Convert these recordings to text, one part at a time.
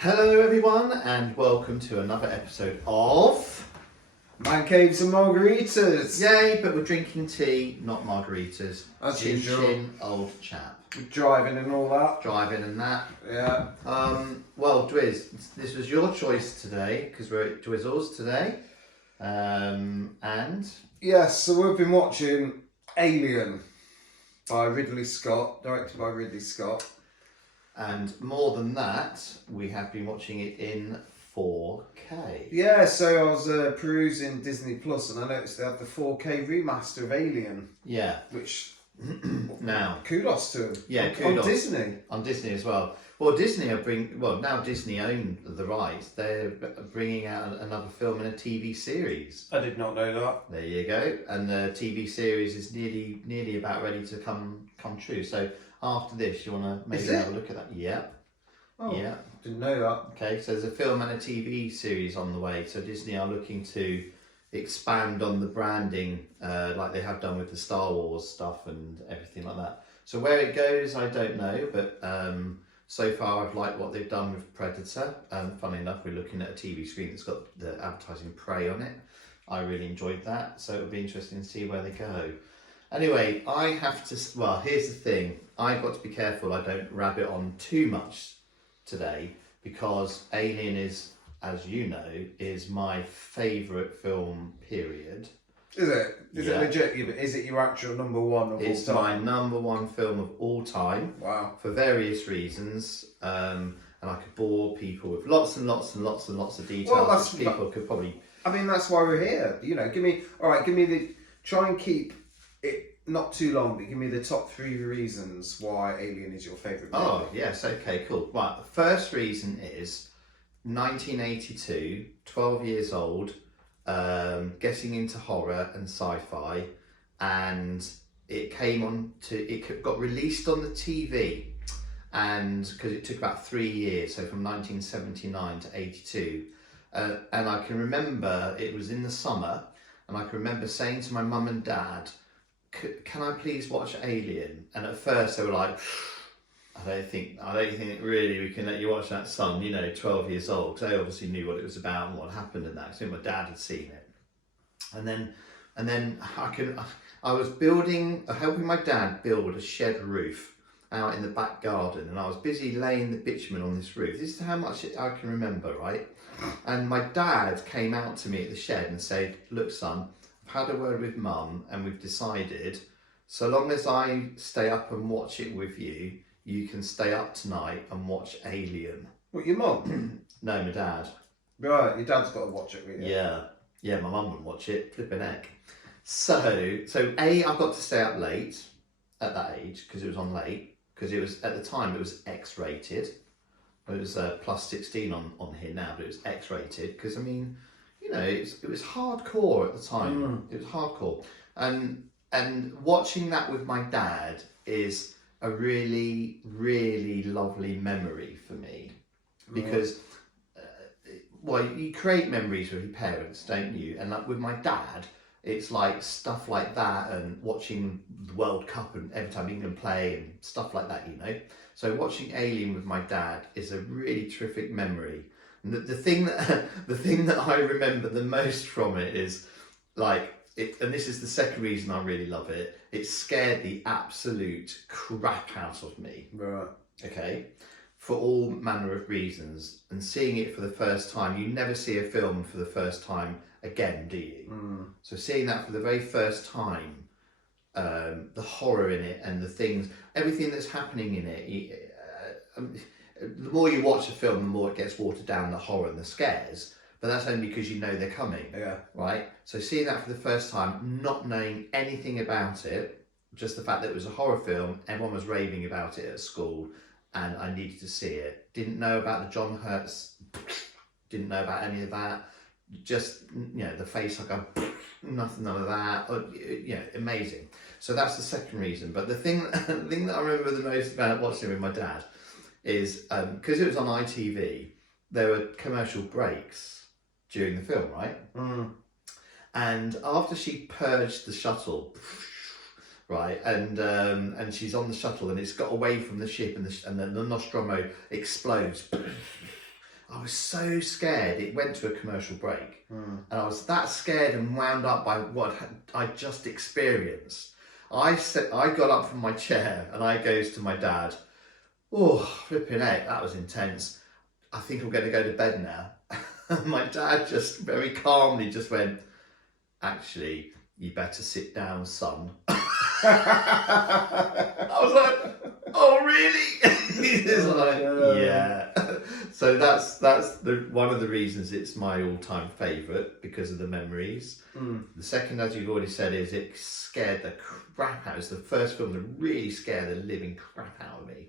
Hello everyone and welcome to another episode of Man caves and margaritas. Yay, but we're drinking tea, not margaritas. As Chin usual. chin, old chap. Driving and all that. Driving and that. Yeah. Well, Dwyz, this was your choice today because we're at Dwizzles today. And Yes, so we've been watching Alien by Ridley Scott, directed by Ridley Scott. And more than that, we have been watching it in 4K. Yeah, so I was perusing Disney Plus and I noticed they have the 4K remaster of Alien, Yeah. which Now, kudos to them. Yeah, on kudos. Disney. On Disney as well. Well, Disney now Disney own the rights. They're bringing out another film and a TV series. I did not know that. There you go. And the TV series is nearly about ready to come true. So after this, you want to maybe have a look at that? Yeah. Oh, Yeah. didn't know that. Okay, so there's a film and a TV series on the way. So Disney are looking to expand on the branding like they have done with the Star Wars stuff and everything like that. So where it goes, I don't know, but so far I've liked what they've done with Predator. Funnily enough, we're looking at a TV screen that's got the advertising Prey on it. I really enjoyed that, so it'll be interesting to see where they go. Anyway, I have to, well, here's the thing. I've got to be careful I don't rabbit on too much today because Alien is, as you know, is my favourite film, period. Is it? Is Yeah. it legit? Is it your actual number one of It's all my time? number one film of all time. Wow. For various reasons. And I could bore people with lots and lots and lots and lots of details Well, which people could probably... I mean, that's why we're here. You know, give me the, try and keep it not too long, but give me the top 3 reasons why Alien is your favourite movie. Oh, yes, okay, cool. Right, the first reason is 1982, 12 years old, getting into horror and sci-fi, and it got released on the TV, and because it took about 3 years, so from 1979 to 82, and I can remember it was in the summer, and I can remember saying to my mum and dad, can I please watch Alien? And at first they were like, I don't think really we can let you watch that, son, 12 years old. Because they obviously knew what it was about and what happened in that. So my dad had seen it. And then I was helping my dad build a shed roof out in the back garden. And I was busy laying the bitumen on this roof. This is how much I can remember, right? And my dad came out to me at the shed and said, look, son, I've had a word with mum and we've decided so long as I stay up and watch it with you, you can stay up tonight and watch Alien. What, your mum? No, my dad. Right, your dad's got to watch it with you. Yeah, my mum wouldn't watch it, flipping heck. So I've got to stay up late at that age because it was on late, because it was, at the time, it was X-rated. It was plus 16 on here now, but it was X-rated because, I mean, it was hardcore at the time. It was hardcore. And watching that with my dad is a really, really lovely memory for me. Because, you create memories with your parents, don't you? And like with my dad, it's like stuff like that and watching the World Cup and every time England play and stuff like that, So watching Alien with my dad is a really terrific memory. And the thing that I remember the most from it is like it, and this is the second reason I really love it. It scared the absolute crap out of me. Right. Okay, for all manner of reasons. And seeing it for the first time, you never see a film for the first time again, do you? So seeing that for the very first time, the horror in it and the things, everything that's happening in it. The more you watch a film, the more it gets watered down, the horror and the scares. But that's only because you know they're coming. Yeah. Right? So seeing that for the first time, not knowing anything about it, just the fact that it was a horror film, everyone was raving about it at school, and I needed to see it. Didn't know about the John Hurt's, didn't know about any of that. Just, the face, like none of that. Amazing. So that's the second reason. But the thing that I remember the most about watching it with my dad is because it was on ITV, there were commercial breaks during the film, right? And after she purged the shuttle, right, and she's on the shuttle and it's got away from the ship and the Nostromo explodes, I was so scared. It went to a commercial break, and I was that scared and wound up by what I just experienced. I got up from my chair and I goes to my dad. Oh, flipping heck, that was intense. I think I'm going to go to bed now. My dad just very calmly just went, actually, you better sit down, son. I was like, oh really? He's like, yeah. So that's one of the reasons it's my all-time favourite, because of the memories. The second, as you've already said, is it scared the crap out. It was the first film to really scare the living crap out of me.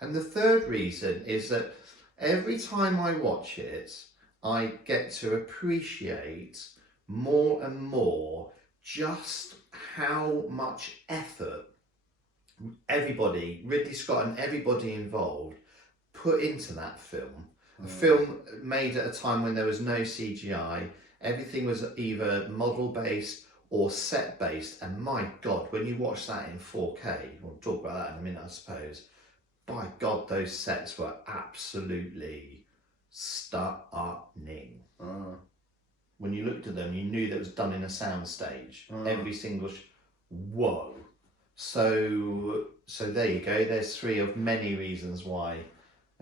And the third reason is that every time I watch it, I get to appreciate more and more just how much effort everybody, Ridley Scott and everybody involved, put into that film. A film made at a time when there was no CGI. Everything was either model based or set based. And my God, when you watch that in 4K, we'll talk about that in a minute, I suppose. By God, those sets were absolutely stunning. When you looked at them, you knew that it was done in a soundstage. Every single whoa. So there you go. There's three of many reasons why.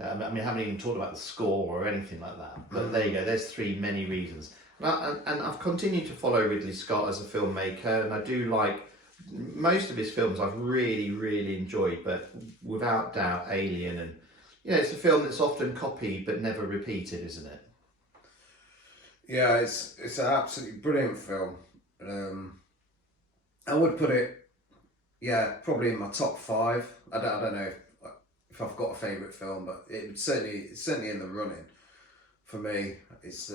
I mean, I haven't even talked about the score or anything like that. But there you go. There's many reasons. And I've continued to follow Ridley Scott as a filmmaker, and I do like most of his films. I've really, really enjoyed. But without doubt, Alien, and it's a film that's often copied but never repeated, isn't it? Yeah, it's an absolutely brilliant film. I would put it, probably in my top 5. I don't know if I've got a favourite film, but it's certainly in the running for me. It's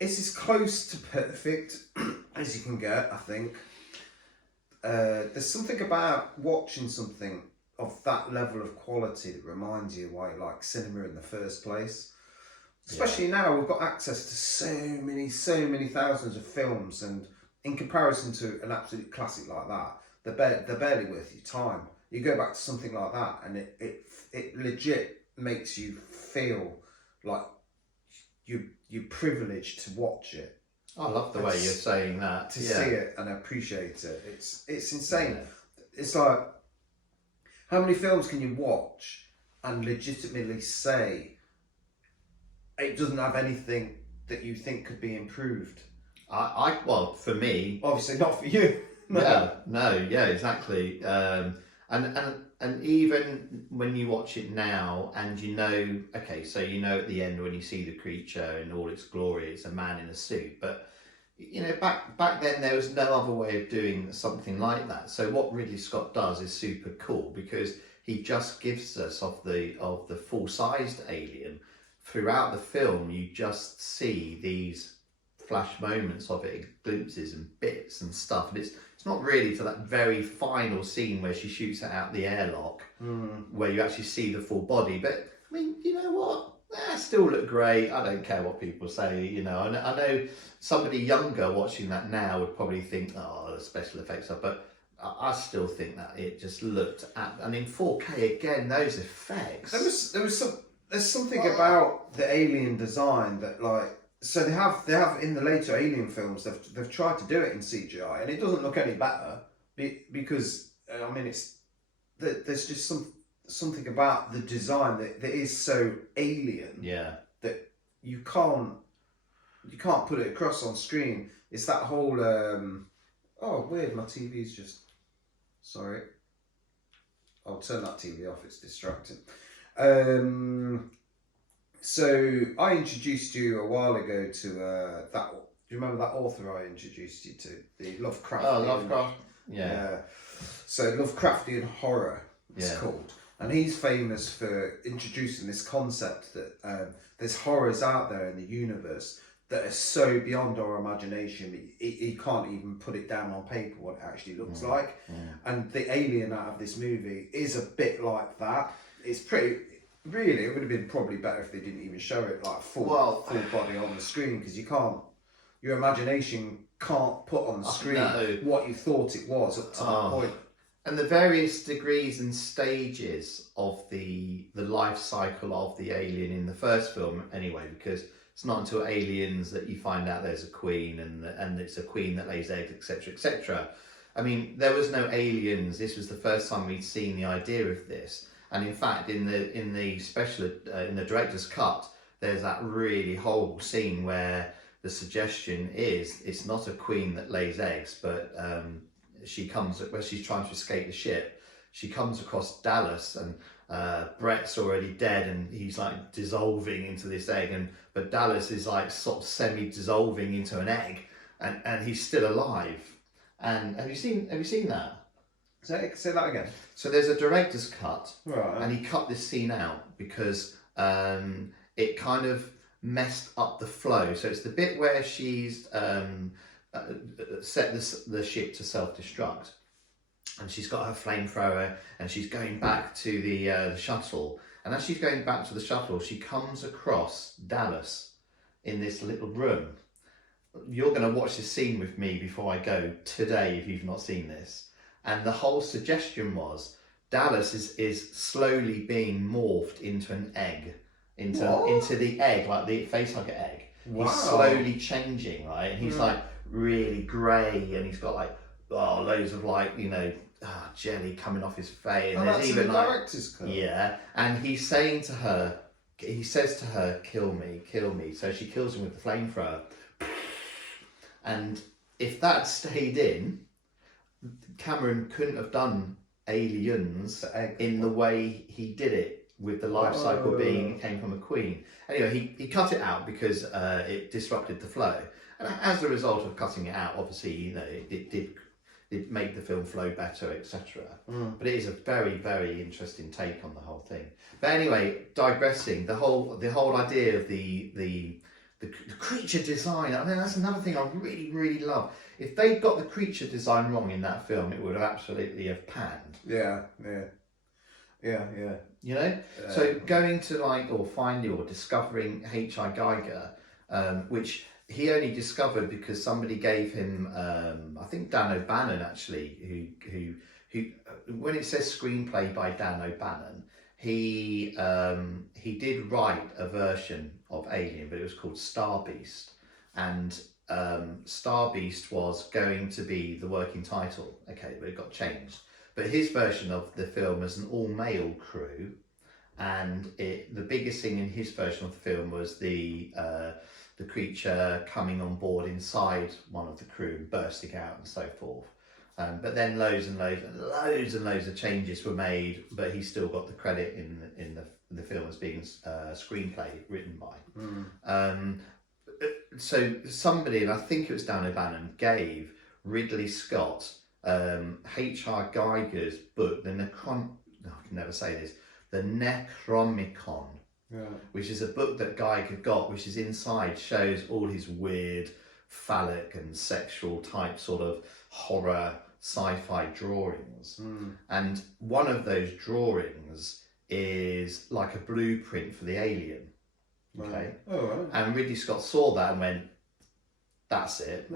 as close to perfect as you can get, I think. There's something about watching something of that level of quality that reminds you why you like cinema in the first place. Especially now, we've got access to so many thousands of films, and in comparison to an absolute classic like that, they're barely worth your time. You go back to something like that, and it legit makes you feel like you're privileged to watch it. I love the way you're saying that. To see it and appreciate it. It's insane. Yeah. It's like, how many films can you watch and legitimately say it doesn't have anything that you think could be improved? Well, for me, obviously not for you. Exactly. And even when you watch it now, and so at the end when you see the creature in all its glory, it's a man in a suit. But back then there was no other way of doing something like that. So what Ridley Scott does is super cool, because he just gives us of the full-sized alien. Throughout the film, you just see these flash moments of it, glimpses and bits and stuff. And it's not really to that very final scene where she shoots it out the airlock, where you actually see the full body. But I mean, you know what? Still look great. I don't care what people say. And I know somebody younger watching that now would probably think, oh, the special effects are. But I still think that it just looked and in 4K again, those effects. There's something about the alien design that, so they have in the later Alien films, they've tried to do it in CGI, and it doesn't look any better because I mean there's just something about the design that is so alien that you can't put it across on screen. It's that whole oh weird, my TV's just, sorry, I'll turn that TV off, it's distracting. So I introduced you a while ago to that. Do you remember that author I introduced you to? The Lovecraftian. Oh, Lovecraft. Yeah. So Lovecraftian horror, it's called, and he's famous for introducing this concept that there's horrors out there in the universe that are so beyond our imagination. He can't even put it down on paper what it actually looks like. And the alien out of this movie is a bit like that. It's pretty. Really, it would have been probably better if they didn't even show it like full body on the screen, because your imagination can't put on the screen what you thought it was up to that point. And the various degrees and stages of the life cycle of the alien in the first film, anyway, because it's not until Aliens that you find out there's a queen and it's a queen that lays eggs, etc., etc. I mean, there was no aliens. This was the first time we'd seen the idea of this, and in fact, in the special in the director's cut, there's that really horrible scene where the suggestion is it's not a queen that lays eggs, but she comes where she's trying to escape the ship. She comes across Dallas, and Brett's already dead, and he's like dissolving into this egg, but Dallas is like sort of semi-dissolving into an egg, and he's still alive. And have you seen that? Say that again. So there's a director's cut, Right. and he cut this scene out because it kind of messed up the flow. So it's the bit where she's set the ship to self-destruct, and she's got her flamethrower, and she's going back to the shuttle. And as she's going back to the shuttle, she comes across Dallas in this little room. You're going to watch this scene with me before I go today if you've not seen this. And the whole suggestion was Dallas is slowly being morphed into an egg, into the egg, like the facehugger egg. Wow. He's slowly changing, right? And he's like really grey, and he's got like loads of like jelly coming off his face. And Oh, there's that's even in the director's cut. yeah, and he's saying to her, he says to her, kill me. So she kills him with the flamethrower. And if that stayed in, Cameron couldn't have done Aliens in the way he did it, with the life cycle being it came from a queen. Anyway, he cut it out because it disrupted the flow. And as a result of cutting it out, obviously, it made the film flow better, etc. But it is a very, very interesting take on the whole thing. But anyway, digressing, the whole idea of the creature design, I mean, that's another thing I really, really love. If they'd got the creature design wrong in that film, it would have absolutely have panned. Yeah. You know? So going to or finding or discovering H.I. Geiger, which he only discovered because somebody gave him, I think Dan O'Bannon actually, who when it says screenplay by Dan O'Bannon, he did write a version of Alien, but it was called Star Beast, and Star Beast was going to be the working title, okay, but it got changed. But his version of the film was an all-male crew, and the biggest thing in his version of the film was the creature coming on board inside one of the crew and bursting out and so forth. But then loads and loads of changes were made, but he still got the credit in the film as being screenplay written by. So somebody, and I think it was Dan O'Bannon, gave Ridley Scott H.R. Geiger's book, the Necronomicon, which is a book that Geiger got, which is inside shows all his weird phallic and sexual type sort of horror sci-fi drawings. And one of those drawings is like a blueprint for the alien. Okay. Right. And Ridley Scott saw that and went, that's it.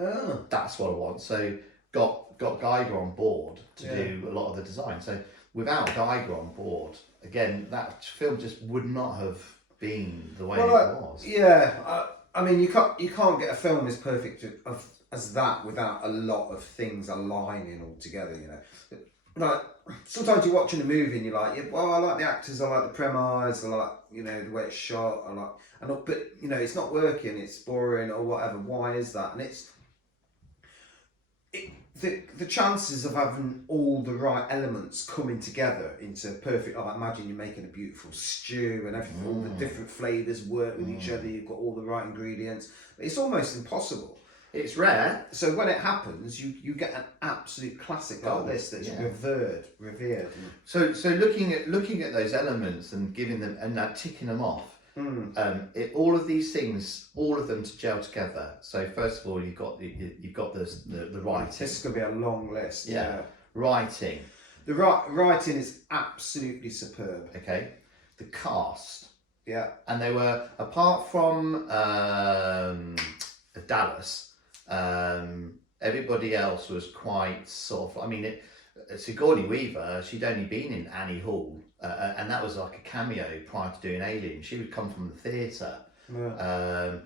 That's what I want. So got Geiger on board to do a lot of the design. So without Geiger on board, again, that film just would not have been the way it was. Yeah, I mean, you can't get a film as perfect as that without a lot of things aligning all together. You know, like sometimes you're watching a movie and you're like, well, I like the actors, I like the premise, I like the way it's shot, but it's not working, it's boring or whatever. Why is that? And the chances of having all the right elements coming together into perfect, like imagine you're making a beautiful stew and everything, all the different flavours work with each other, you've got all the right ingredients, but it's almost impossible. It's rare. So when it happens, you get an absolute classic like this that's revered. So looking at those elements and giving them and ticking them off, all of these things, all of them to gel together. So first of all, you've got the writing. This is going to be a long list. Yeah. Writing. The writing is absolutely superb. Okay. The cast. Yeah. And they were, apart from Dallas, everybody else was quite sort of, I mean, Sigourney Weaver, she'd only been in Annie Hall, and that was like a cameo prior to doing Alien. She would come from the theatre. Yeah.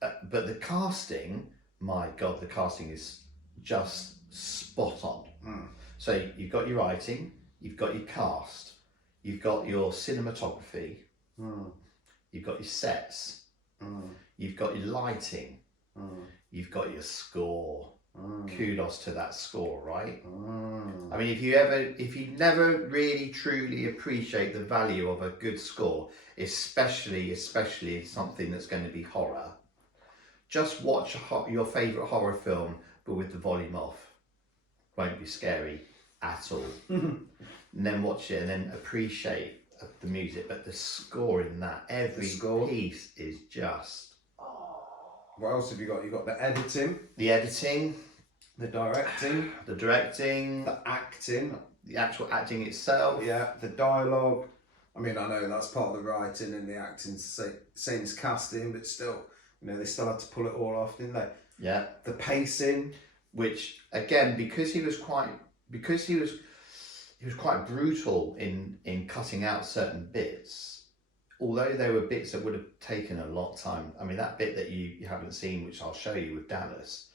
But the casting, my God, the casting is just spot on. So you've got your writing, you've got your cast, you've got your cinematography, you've got your sets, you've got your lighting, you've got your score. Kudos to that score, right? I mean, if you never really truly appreciate the value of a good score, especially something that's going to be horror, just watch your favourite horror film, but with the volume off. Won't be scary at all. And then watch it and then appreciate the music, but the score in that, every piece is just... What else have you got? You've got the editing. The editing. The directing. The directing. The acting. The actual acting itself. Yeah, the dialogue. I mean, I know that's part of the writing and the acting, same as casting, but still, you know, they still had to pull it all off, didn't they? Yeah. The pacing. Which, again, because he was quite brutal in cutting out certain bits, although there were bits that would have taken a lot of time. I mean, that bit that you haven't seen, which I'll show you with Dallas,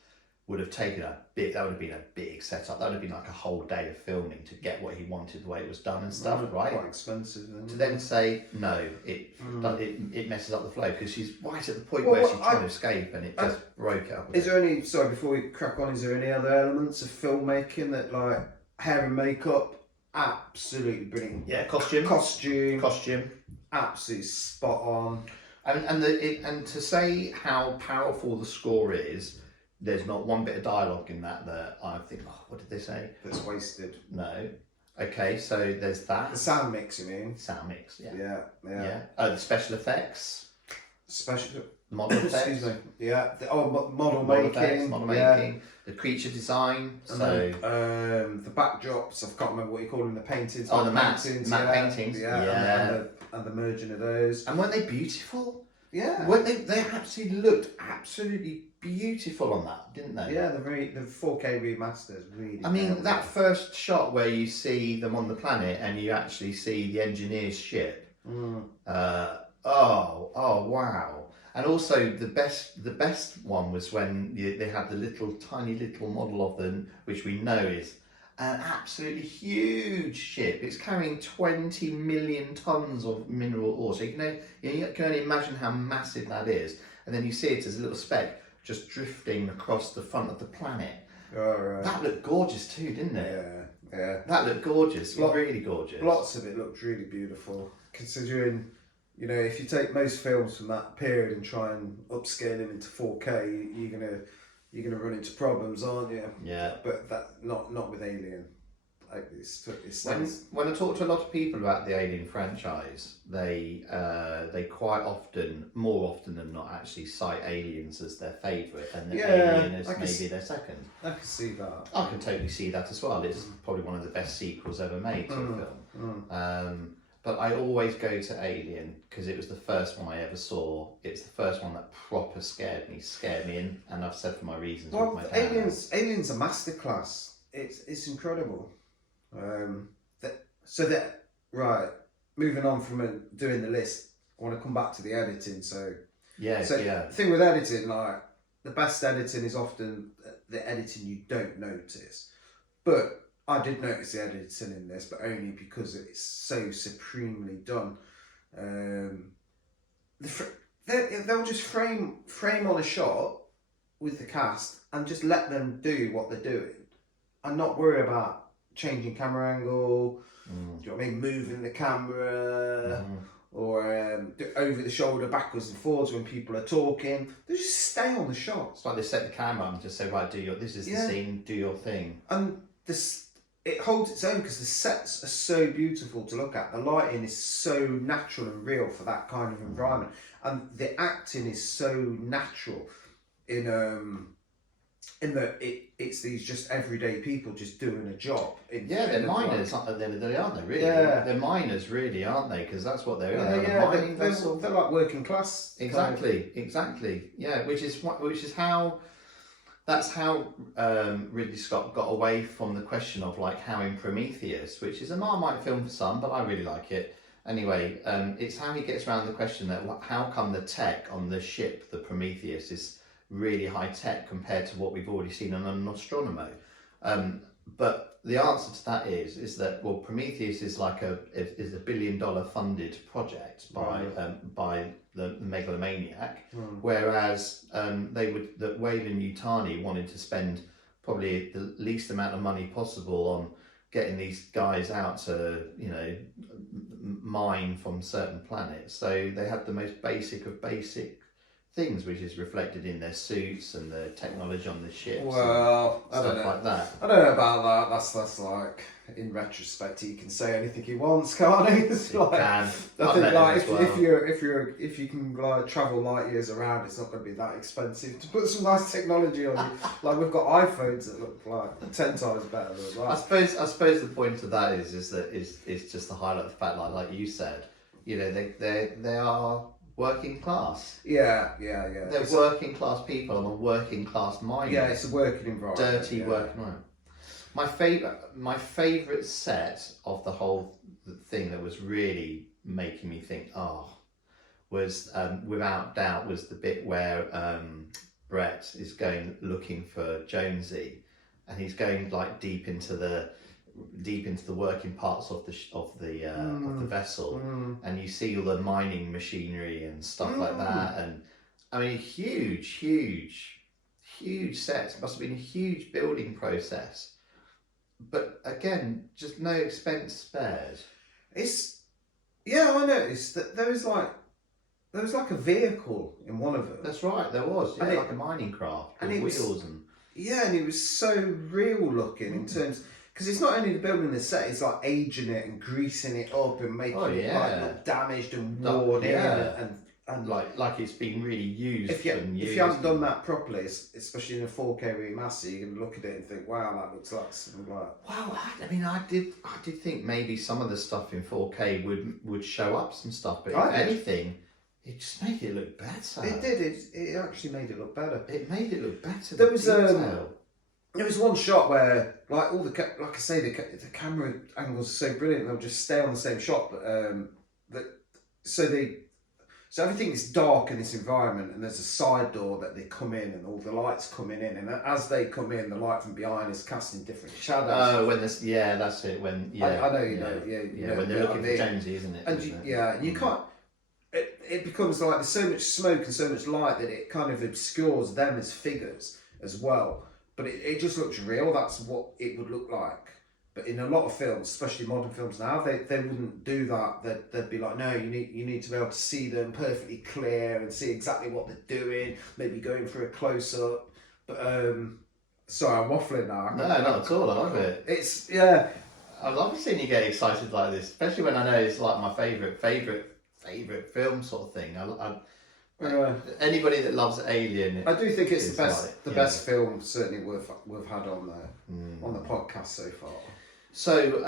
would have taken a bit. That would have been a big setup. That would have been like a whole day of filming to get what he wanted, the way it was done and stuff, right? Quite expensive. To then say no, it messes up the flow, because she's right at the point where she's trying to escape and it just broke it up. Is there any? Sorry, before we crack on, is there any other elements of filmmaking that, like hair and makeup, absolutely brilliant? Yeah, costume, absolutely spot on. And to say how powerful the score is, there's not one bit of dialogue in that I think, oh, what did they say? That's wasted. No. Okay, so there's that. The sound mix, you mean? Sound mix, yeah. Yeah. The special effects. The model effects. Excuse me. Yeah. Model making. Yeah. The creature design. And so then, the backdrops. I can't remember what you call them. The paintings. Oh, the matte paintings. Yeah. And the merging of those. And weren't they beautiful? Yeah. Weren't they actually looked absolutely beautiful on that, didn't they? Yeah, the 4K remasters really. I mean, that first shot where you see them on the planet and you actually see the engineer's ship. Oh wow! And also the best one was when they had the tiny little model of them, which we know is an absolutely huge ship. It's carrying 20 million tons of mineral ore. So you can only imagine how massive that is. And then you see it as a little speck just drifting across the front of the planet. Oh, right. That looked gorgeous too, didn't it? Yeah. That looked gorgeous. Really gorgeous. Lots of it looked really beautiful. Considering, you know, if you take most films from that period and try and upscale them into 4K, you're gonna run into problems, aren't you? Yeah. But that not with Alien. When I talk to a lot of people about the Alien franchise, they quite often, more often than not, actually cite Aliens as their favourite, and Alien as maybe their second. I can see that. I can totally see that as well. It's probably one of the best sequels ever made to a film. But I always go to Alien because it was the first one I ever saw. It's the first one that proper scared me, and I've said for my reasons. Well, with my Alien's a masterclass. It's incredible. Moving on from doing the list, I want to come back to the editing. The thing with editing, like the best editing is often the editing you don't notice, but I did notice the editing in this, but only because it's so supremely done. They'll just frame on a shot with the cast and just let them do what they're doing, and not worry about changing camera angle, do you know what I mean? Moving the camera, or over the shoulder, backwards and forwards when people are talking. They just stay on the shot. It's like they set the camera up and just say, right, this is the scene, do your thing. And it holds its own because the sets are so beautiful to look at. The lighting is so natural and real for that kind of environment, and the acting is so natural in that it's these just everyday people just doing a job. They're miners, aren't they? They aren't they, really? Yeah. They're miners, really, aren't they? Because that's what they are. They're like working class. Exactly. Yeah, which is how That's how Ridley Scott got away from the question of like how in Prometheus, which is a Marmite film for some, but I really like it. Anyway, it's how he gets around the question that how come the tech on the ship, the Prometheus, is really high tech compared to what we've already seen on an Nostromo. But the answer to that is that, well, Prometheus is like is $1 billion funded project by the megalomaniac, whereas that Wayland Yutani wanted to spend probably the least amount of money possible on getting these guys out to mine from certain planets. So they had the most basic of basic things, which is reflected in their suits and the technology on the ships. Well, and stuff like that. I don't know about that. That's like, in retrospect, he can say anything he wants, can't he? It's like, can. I think like if you can like travel light years around, it's not going to be that expensive to put some nice technology on you. Like we've got iPhones that look like 10 times better than that. I suppose the point of that is just to highlight the fact, like you said, they are working class. Yeah. They're working class people and a working class mind. Yeah, it's a working environment. Dirty working environment. My favourite set of the whole thing that was really making me think, was without doubt was the bit where Brett is going looking for Jonesy, and he's going like deep into the working parts of the vessel, and you see all the mining machinery and stuff like that, and I mean huge sets. Must have been a huge building process, but again, just no expense spared. I noticed that there was like a vehicle in one of them. That's right, there was. Yeah, like a mining craft with wheels and it was so real looking in terms. Because it's not only the building the set, it's like aging it and greasing it up and making it like look damaged and worn in and like it's been really used. If you haven't done that properly, especially in a 4K remaster, you can look at it and think, wow, that looks like something like. Well, I mean, I did think maybe some of the stuff in 4K would show up some stuff, but if anything, it just made it look better. It did. It actually made it look better. It made it look better. There was there was one shot where, like all the like I say, the camera angles are so brilliant. They'll just stay on the same shot, but so everything is dark in this environment, and there's a side door that they come in, and all the lights coming in, and as they come in, the light from behind is casting different shadows. Oh, when this, that's it. When I know you know, when they're looking for Jonesy, isn't it? And you can't. It becomes like there's so much smoke and so much light that it kind of obscures them as figures as well. But it just looks real. That's what it would look like. But in a lot of films, especially modern films now, they wouldn't do that. They'd be like, no, you need to be able to see them perfectly clear and see exactly what they're doing. Maybe going for a close up. But sorry, I'm waffling now. No, not at all. I love it. I love seeing you get excited like this, especially when I know it's like my favourite film sort of thing. Anybody that loves Alien, I do think it's the best film certainly we've had on there on the podcast so far. So,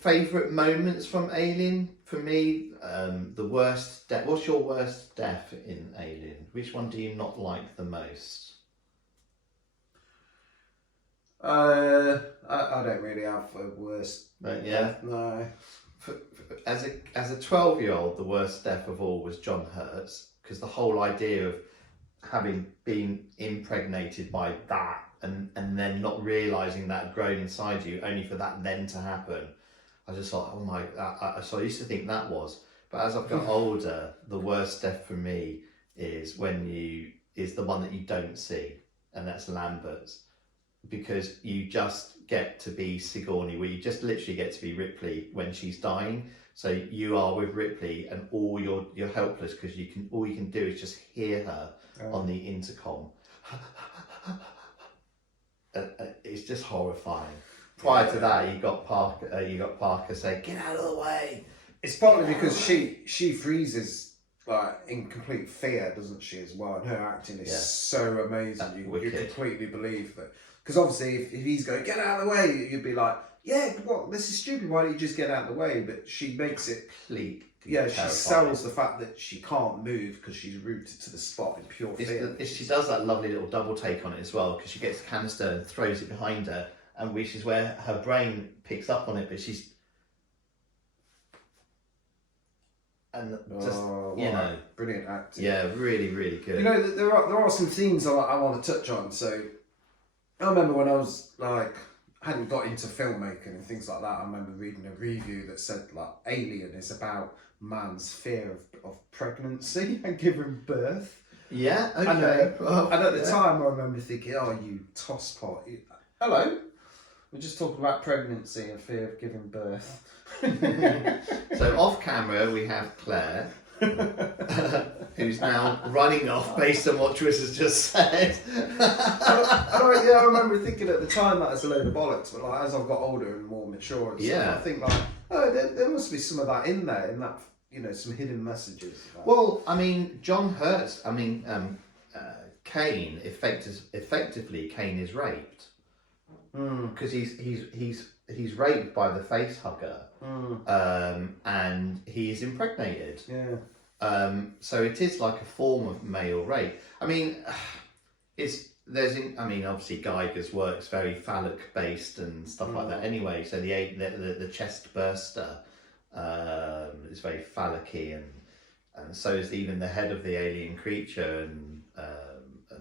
favourite moments from Alien for me, the worst death. What's your worst death in Alien? Which one do you not like the most? I don't really have a worst. But yeah, no. As a 12-year-old, the worst death of all was John Hurt's, because the whole idea of having been impregnated by that and then not realising that had grown inside you, only for that then to happen. I just thought, oh my, so I used to think that was. But as I've got older, the worst death for me is is the one that you don't see, and that's Lambert's. Because you just get to be Sigourney, where you just literally get to be Ripley when she's dying. So you are with Ripley, and all you're helpless because all you can do is just hear her on the intercom. It's just horrifying. Prior to that, you got Parker saying, "Get out of the way." It's partly because she freezes like in complete fear, doesn't she, as well? And her acting is so amazing. You completely believe that. Because obviously, if he's going, get out of the way, you'd be like, yeah, well, this is stupid. Why don't you just get out of the way? But she makes it Yeah, she sells the fact that she can't move because she's rooted to the spot in pure fear. She does that lovely little double take on it as well, because she gets the canister and throws it behind her, and which is where her brain picks up on it, but she's brilliant acting. Yeah, really, really good. You know, there are some themes I want to touch on. So I remember when I was like, hadn't got into filmmaking and things like that, I remember reading a review that said like Alien is about man's fear of pregnancy and giving birth. Yeah, okay. And at the time I remember thinking, oh, you tosspot. Hello. We're just talking about pregnancy and fear of giving birth. So off camera we have Claire, who's now running off based on what Tris has just said. I remember thinking at the time that it's a load of bollocks, but like as I've got older and more mature and stuff, I think like, oh, there must be some of that in there, in that, you know, some hidden messages. Like. Well, I mean, John Hurt's, Kane, effectively Kane is raped. Because he's raped by the face hugger, and he is impregnated. Yeah. So it is like a form of male rape. I mean, obviously Geiger's work's very phallic based and stuff like that. Anyway, so the chest burster is very phallic-y, and so is even the head of the alien creature and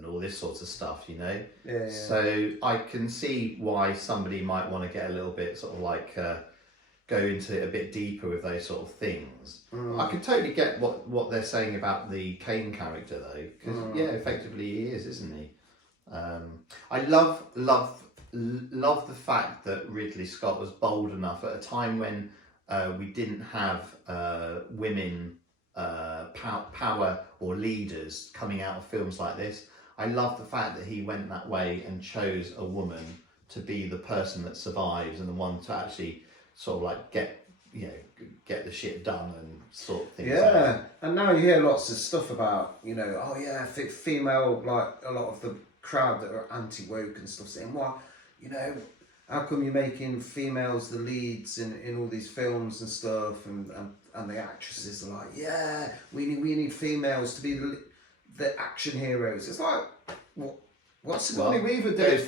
all this sorts of stuff, you know. Yeah. So I can see why somebody might want to get a little bit sort of like go into it a bit deeper with those sort of things. I can totally get what they're saying about the Kane character though, because effectively he is, isn't he? I love the fact that Ridley Scott was bold enough at a time when we didn't have women power or leaders coming out of films like this. I love the fact that he went that way and chose a woman to be the person that survives and the one to actually sort of like get the shit done and sort things out. Yeah, and now you hear lots of stuff about, you know, oh yeah, female, like a lot of the crowd that are anti-woke and stuff saying, what, you know, how come you're making females the leads in all these films and stuff, and the actresses are like, yeah, we need females to be the action heroes. It's like, what's Sigourney Weaver did in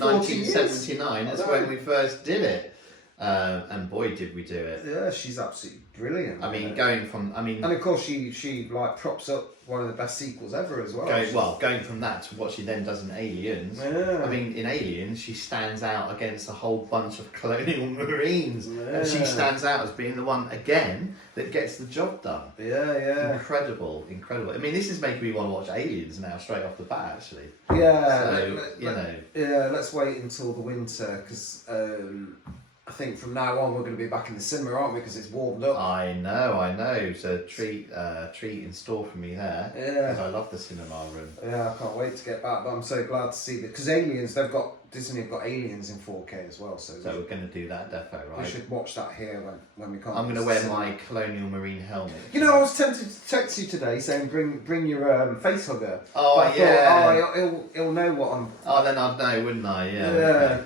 1979. That's when we first did it, and boy did we do it. Yeah, she's absolutely brilliant. I mean, and of course she like props up one of the best sequels ever as well. Going from that to what she then does in Aliens. Yeah. I mean, in Aliens, she stands out against a whole bunch of colonial marines, and she stands out as being the one again that gets the job done. Yeah. Incredible. I mean, this is making me want to watch Aliens now straight off the bat, actually. Yeah. So let's wait until the winter, because I think from now on we're going to be back in the cinema, aren't we? Because it's warmed up. I know. So treat in store for me there. Yeah. Because I love the cinema room. Yeah, I can't wait to get back. But I'm so glad to see that, because Disney have got Aliens in 4K as well. So we're going to do that defo, right? We should watch that here when we come. I'm going to wear my colonial marine helmet. You know, I was tempted to text you today saying bring your face hugger. Oh, but I thought, he'll know what I'm. Oh, then I'd know, wouldn't I? Yeah. Okay.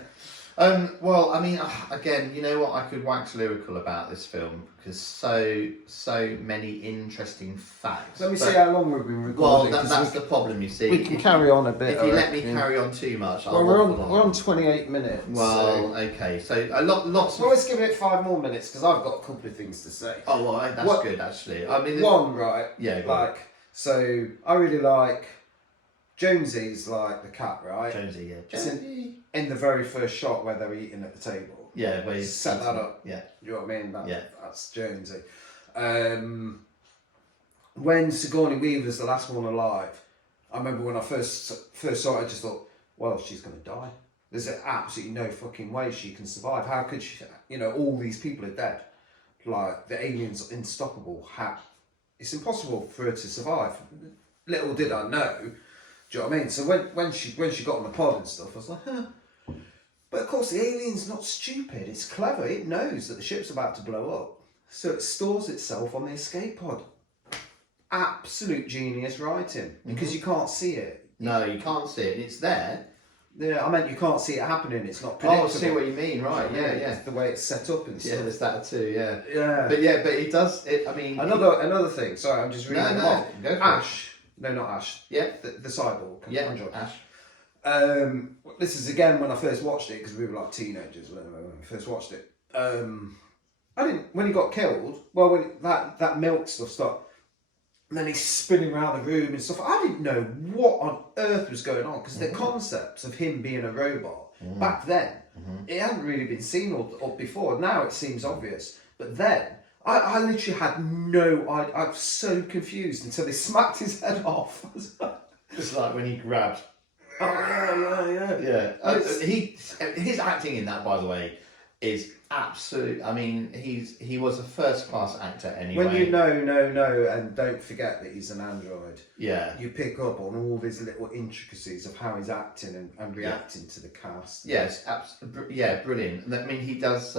Well, I mean, again, you know what? I could wax lyrical about this film because so many interesting facts. Let me see how long we've been recording. Well, that's the problem, you see. We can carry on a bit. If you let me carry on too much, I'll we're on 28 minutes. Well, okay, so lots. Well, let's give it 5 more minutes because I've got a couple of things to say. Oh, well, that's good actually. I mean, right? Yeah. So I really like Jonesy's like the cat, right? Jonesy, yeah. Jonesy. In the very first shot where they're eating at the table. Yeah, where he's set that up. Yeah. You know what I mean? Yeah. That's Jonesy. When Sigourney Weaver's the last one alive, I remember when I first saw it, I just thought, well, she's going to die. There's absolutely no fucking way she can survive. How could she? You know, all these people are dead. Like, the alien's unstoppable. It's impossible for her to survive. Little did I know. Do you know what I mean? So when she got on the pod and stuff, I was like, huh. But of course the alien's not stupid, it's clever. It knows that the ship's about to blow up. So it stores itself on the escape pod. Absolute genius writing. Because you can't see it. No, you can't see it. And it's there Yeah, I meant you can't see it happening. It's not Oh, I predictable. see what you mean. Right? Yeah, It's the way it's set up and stuff. Yeah, there's that too. Yeah. Yeah. But he does. I mean, Another thing. Sorry, I'm just reading them off. Go for it. Ash. No, not Ash. Yeah. The cyborg. Yeah. Android. Ash. This is again when I first watched it, because we were like teenagers when I first watched it. I didn't, when he got killed, well, when that milk stuff started, and then he's spinning around the room and stuff, I didn't know what on earth was going on, because the concepts of him being a robot back then, it hadn't really been seen or before. Now it seems obvious, but then I literally had no idea. I was so confused until they smacked his head off. It's like when he grabbed. Oh Yeah. His acting in that, by the way, is absolute. I mean, he was a first class actor anyway. When you know, and don't forget that he's an android. Yeah. You pick up on all these little intricacies of how he's acting and reacting to the cast. Yes. Brilliant. I mean, he does.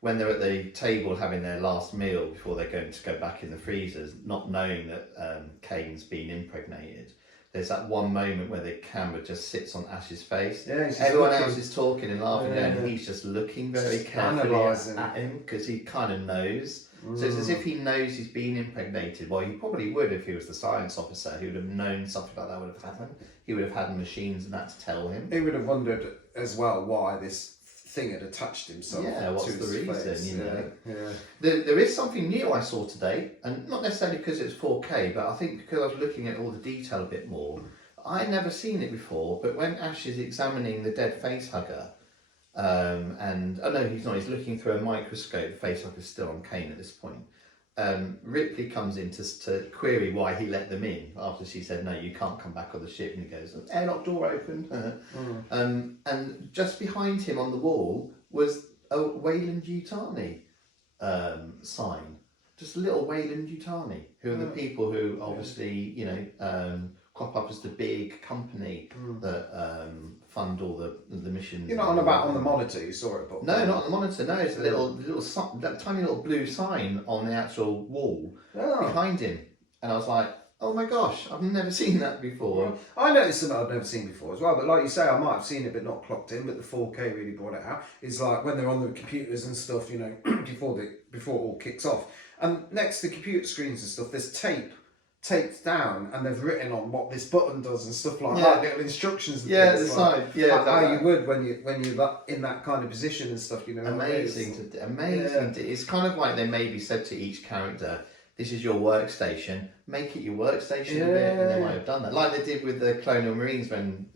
When they're at the table having their last meal before they're going to go back in the freezers, not knowing that Kane's been impregnated. There's that one moment where the camera just sits on Ash's face. Yeah, everyone else is talking and laughing, and he's just looking very carefully at him because he kind of knows. So it's as if he knows he's been impregnated. Well, he probably would if he was the science officer. He would have known something like that would have happened. He would have had machines and that to tell him. He would have wondered as well why this thing had attached himself. Yeah, what's to the his reason? face. You know. Yeah. There is something new I saw today, and not necessarily because it's 4K, but I think because I was looking at all the detail a bit more. I'd never seen it before, but when Ash is examining the dead facehugger, and oh no, he's not. He's looking through a microscope. The facehugger's still on Kane at this point. Ripley comes in to query why he let them in after she said, no, you can't come back on the ship, and he goes, airlock door open. And just behind him on the wall was a Weyland-Yutani sign. Just a little Weyland-Yutani, who are the people who obviously, crop up as the big company that fund all the missions. You're not on about on the monitor, you saw it, but no, not on the monitor. No, it's a little that tiny little blue sign on the actual wall behind him, and I was like, oh my gosh, I've never seen that before. Well, I noticed something I've never seen before as well, but like you say, I might have seen it but not clocked in, but the 4K really brought it out. It's like when they're on the computers and stuff, before it all kicks off, and next to the computer screens and stuff, there's taped down, and they've written on what this button does and stuff like that, little instructions and things. The side. Yeah, how you would when you're in that kind of position and stuff, Amazing. Yeah. It's kind of like they maybe said to each character, this is your workstation, make it your workstation a bit, and they might have done that. Like they did with the Colonial Marines when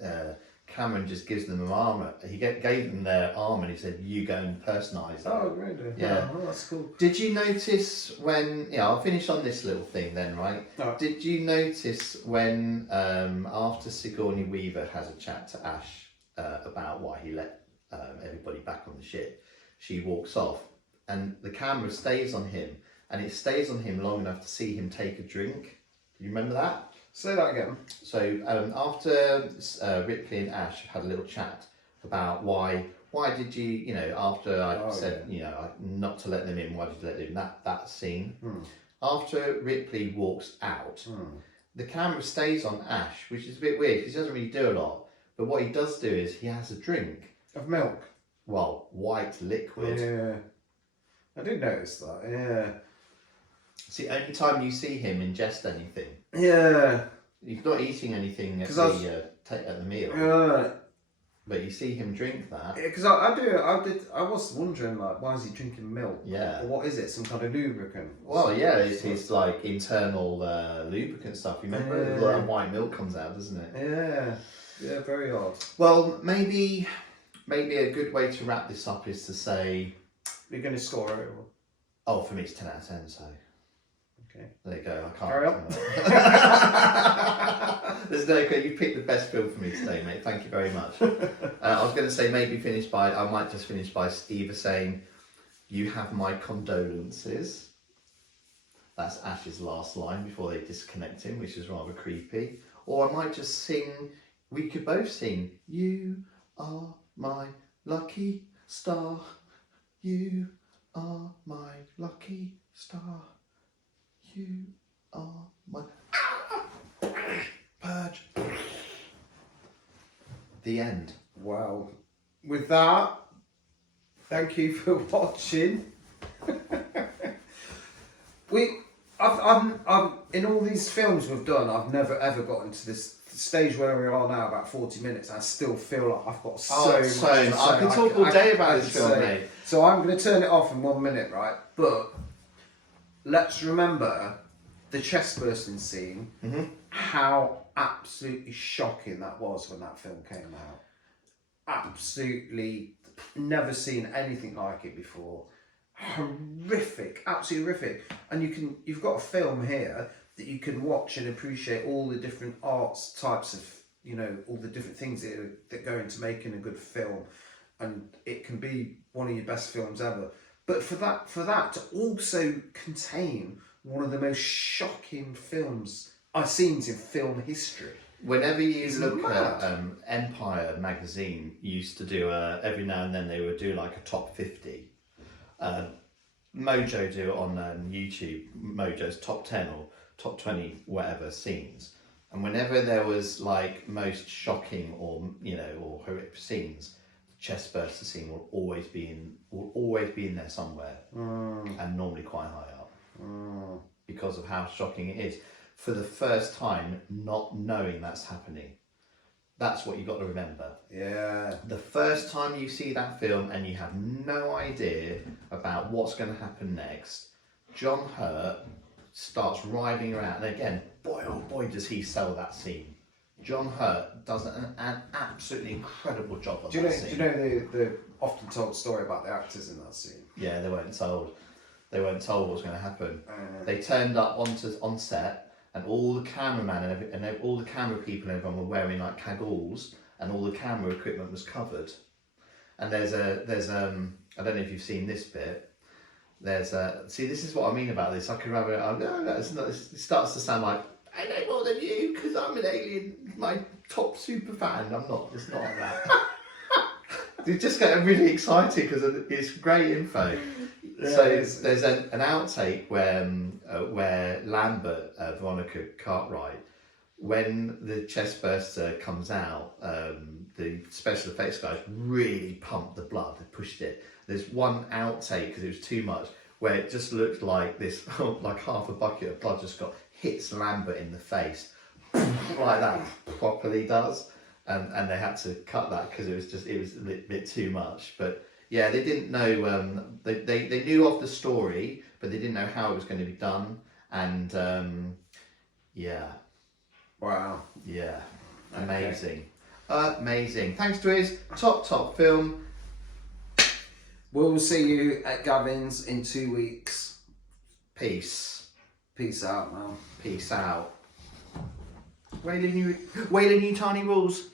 Cameron just gives them an armour. He gave them their armour and he said, you go and personalise it. Oh, really? Yeah. Oh, that's cool. Did you notice when, I'll finish on this little thing then, right? Oh. Did you notice when, after Sigourney Weaver has a chat to Ash about why he let everybody back on the ship, she walks off and the camera stays on him, and it stays on him long enough to see him take a drink. Do you remember that? Say that again. So after Ripley and Ash had a little chat about why did you, after I said, not to let them in, why did you let them in, that scene. After Ripley walks out, the camera stays on Ash, which is a bit weird because he doesn't really do a lot. But what he does do is he has a drink. Of milk? Well, white liquid. Yeah. I did notice that, yeah. It's the only time you see him ingest anything. Yeah. He's not eating anything at the meal. Right. But you see him drink that. Yeah, because I was wondering, like, why is he drinking milk? Yeah. Or what is it? Some kind of lubricant? Well, yeah, it's his like internal lubricant stuff. You remember the white milk comes out, doesn't it? Yeah. Yeah, very odd. Well, maybe a good way to wrap this up is to say, you're going to score it. Oh, for me it's 10 out of 10. So. Okay. There you go. I can't. Carry on. There's no. You picked the best film for me today, mate. Thank you very much. I was going to say I might just finish by either saying, "You have my condolences." That's Ash's last line before they disconnect him, which is rather creepy. Or I might just sing. We could both sing. You are my lucky star. You are my lucky star. You are my purge. The end. Well, with that, thank you for watching. I've in all these films we've done, I've never ever gotten to this stage where we are now, about 40 minutes. I still feel like I've got so much to say. I could talk all day about this film, mate. So I'm going to turn it off in 1 minute, right? But let's remember the chest bursting scene. Mm-hmm. How absolutely shocking that was when that film came out. Absolutely, never seen anything like it before. Horrific, absolutely horrific. And you've got a film here that you can watch and appreciate all the different arts types of, all the different things that go into making a good film, and it can be one of your best films ever. But for that to also contain one of the most shocking scenes in film history. Whenever you look at Empire magazine, used to do every now and then they would do like a top 50. Mojo do it on YouTube. Mojo's top 10 or top 20 whatever scenes, and whenever there was like most shocking or horrific scenes, the chest burster scene will always be in there somewhere, and normally quite high up, because of how shocking it is. For the first time, not knowing that's happening. That's what you got to remember. Yeah. The first time you see that film and you have no idea about what's going to happen next, John Hurt starts riding around. And again, boy, oh boy, does he sell that scene. John Hurt does an absolutely incredible job on that scene. Do you know the often told story about the actors in that scene? Yeah, they weren't told. They weren't told what was going to happen. They turned up on set, and all the cameraman and all the camera people and everyone were wearing like cagoles, and all the camera equipment was covered. And there's I don't know if you've seen this bit. See, this is what I mean about this. I could have it starts to sound like, I know more than you because I'm an alien, my top super fan. I'm not. It's not like that. You just get really excited because it's great info. Yeah, so there's an outtake where Lambert, Veronica Cartwright, when the chest burster comes out, the special effects guys really pumped the blood. They pushed it. There's one outtake because it was too much, where it just looked like this, like half a bucket of blood just hits Lambert in the face, like that properly does, and they had to cut that because it was a bit too much. But yeah, they didn't know. They knew of the story, but they didn't know how it was going to be done. And yeah, wow, yeah, amazing, amazing. Thanks to his top film. We'll see you at Gavin's in 2 weeks. Peace. Peace out, man. Peace out. Wailing you tiny rules.